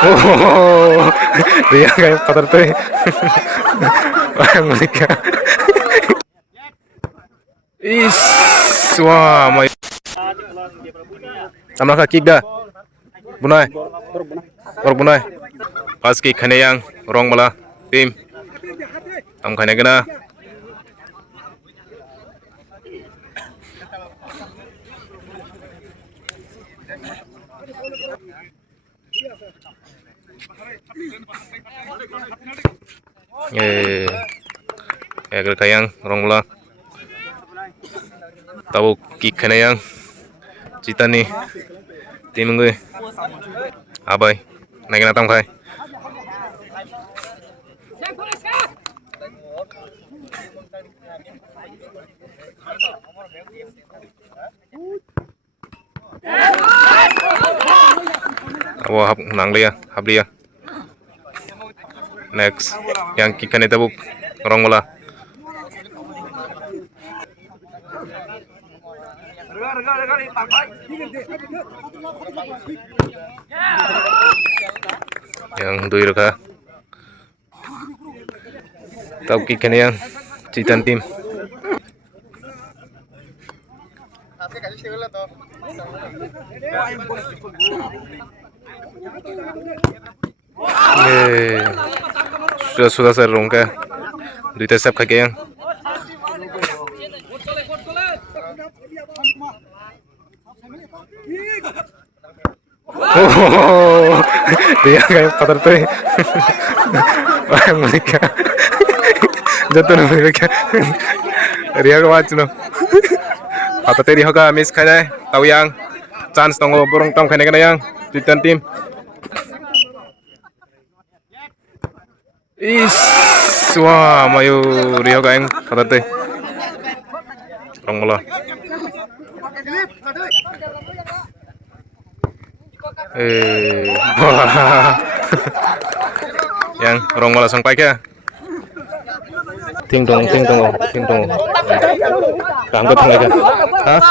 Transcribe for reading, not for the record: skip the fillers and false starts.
Oh, dia kayak kotor tuh. Orang mereka. Is, wah, may. Sama kaki dah. Bunai. Or bunai. Pas ki khane yang rong bala tim. Am khane kena. Agar kayang rong bala. Tahu ki khane yang cita nih tim gue. Abai, naik na tam khai. Abo hab nang liya, hab liya. Next, yang kikan itu buk orang bola. Yang doi raka. Tahu kikan yang citan tim. Sudah saya rongga. Duitnya siap kaki yang. Oh, dia kayak kotor tuh. Orang mereka. Jatuh mereka. Dia kewat loh. Kata tadi hoka miss kayaknya. Tahu yang chance tunggu burung tom kayaknya yang citan tim. Is, wah, mayu Rio kaeng kata teh, orang bola. Wah, yang orang bola sang pakai. Ting dong, ting dong, ting dong. Kamu ketemu lagi? Hah?